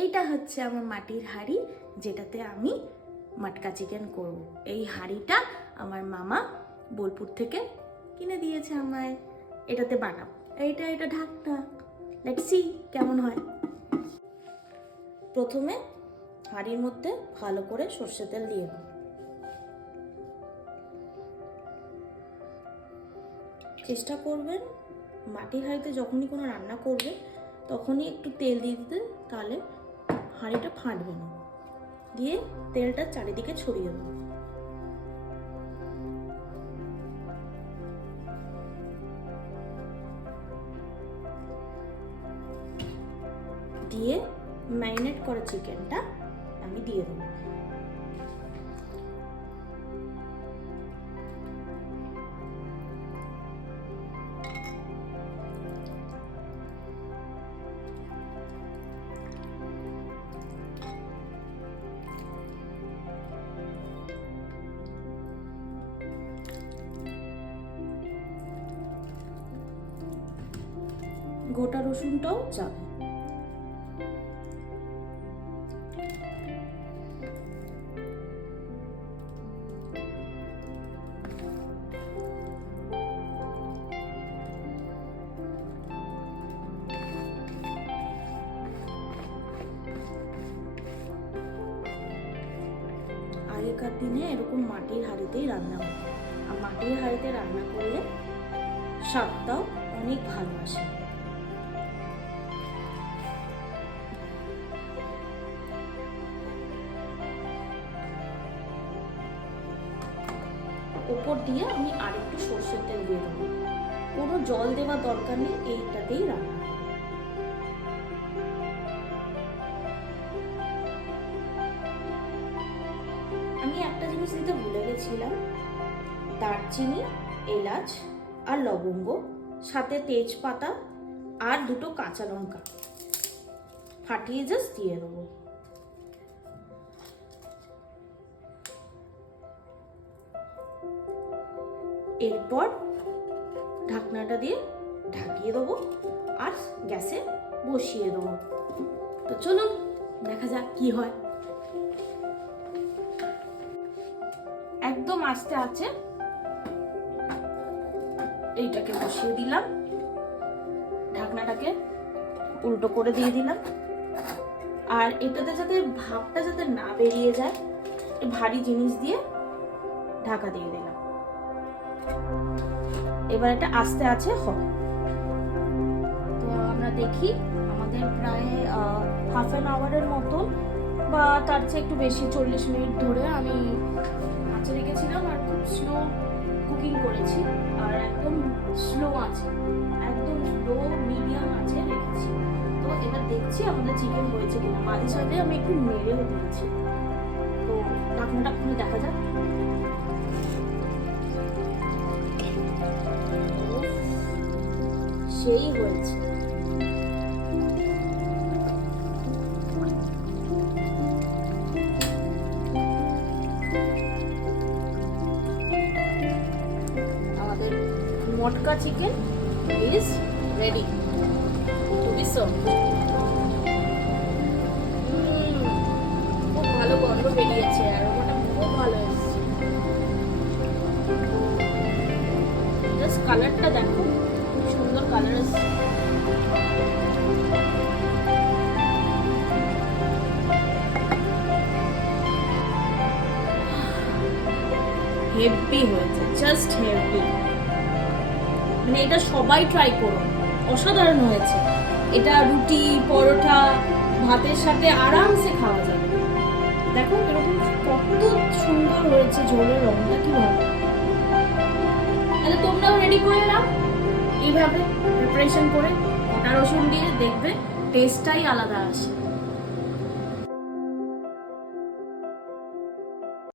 এইটা হচ্ছে আমার মাটির হাঁড়ি, যেটাতে আমি মটকা চিকেন করব। এই হাঁড়িটা আমার মামা বোলপুর থেকে কিনে দিয়েছে আমায়, এটাতে বানাবো। এটা ঢাকনা, লেটস সি কেমন হয়। প্রথমে হাঁড়ির মধ্যে ভালো করে সর্ষে তেল দিয়ে দেব। চেষ্টা করবেন মাটির হাঁড়িতে যখনই কোনো রান্না করবে তখনই একটু তেল দিয়ে দিতে, তাহলে হাঁড়িটা ফাটবে না। দিয়ে তেলটা চারিদিকে ছড়িয়ে দেব। দিয়ে ম্যারিনেট করা চিকেনটা আমি দিয়ে দেবো। গোটা রসুনটাও যাবে। আগেকার দিনে এরকম মাটির হাঁড়িতেই রান্না হতো, আর মাটির হাঁড়িতে রান্না করলে স্বাদটাও অনেক ভালো আসে। উপর দিয়ে আমি আরেকটু সরষের তেল দিয়ে দেবো। কোনো জল দেওয়ার দরকার নেই, এইটাতেই রান্না। আমি একটা জিনিস দিতে ভুলে গেছিলাম, দারচিনি, এলাচ আর লবঙ্গ, সাথে তেজপাতা আর দুটো কাঁচা লঙ্কা ফাটিয়ে জাস্ট দিয়ে দেবো। এরপর ঢাকনাটা দিয়ে ঢাকিয়ে দেবো আর গ্যাসে বসিয়ে দেবো। তো চলুন দেখা যাক কি হয়। একদম আস্তে আছে এইটাকে বসিয়ে দিলাম, ঢাকনাটাকে উল্টো করে দিয়ে দিলাম। আর এটাতে যাতে ভাপটা যাতে না বেরিয়ে যায়, ভারী জিনিস দিয়ে ঢাকা দিয়ে দিলাম। এবার এটা আস্তে আছে হবে। তো আমরা দেখি, আমাদের প্রায় হাফ অ্যান আওয়ারের মতো বা তার চেয়ে একটু বেশি 40 মিনিট ধরে আমি আঁচে রেখেছিলাম, আর খুব স্লো কুকিং করেছি, আর একদম স্লো আছে, একদম স্লো মিডিয়াম আছে রেখেছি। তো এবার দেখছি আমাদের চিকেন হয়েছে কিনা। মাঝে সাথে আমি একটু নেড়েও দিয়েছি। তো ঢাকনাটা খুলে দেখা যাক। সেই হয়েছে। আমাদের matka chicken is ready to be served. খুব ভালো গন্ধ বেরিয়েছে, আর ওটা খুব ভালো এসেছে। জাস্ট কালারটা দেখো, সুন্দর কালার আছে। হেভি হয়েছে, জাস্ট হেভি। মানে এটা সবাই ট্রাই করো, অসাধারণ হয়েছে। এটা রুটি, পরোটা, ভাতের সাথে আরামসে খাওয়া যাবে। দেখো এরকম কত সুন্দর হয়েছে, ঝোলের রংটা কি ভালো। তাহলে তোমরাও রেডি করে নাও এইভাবে প্রিপারেশন করে, গোটা রসুন দিয়ে, দেখবে টেস্টটাই আলাদা আসে।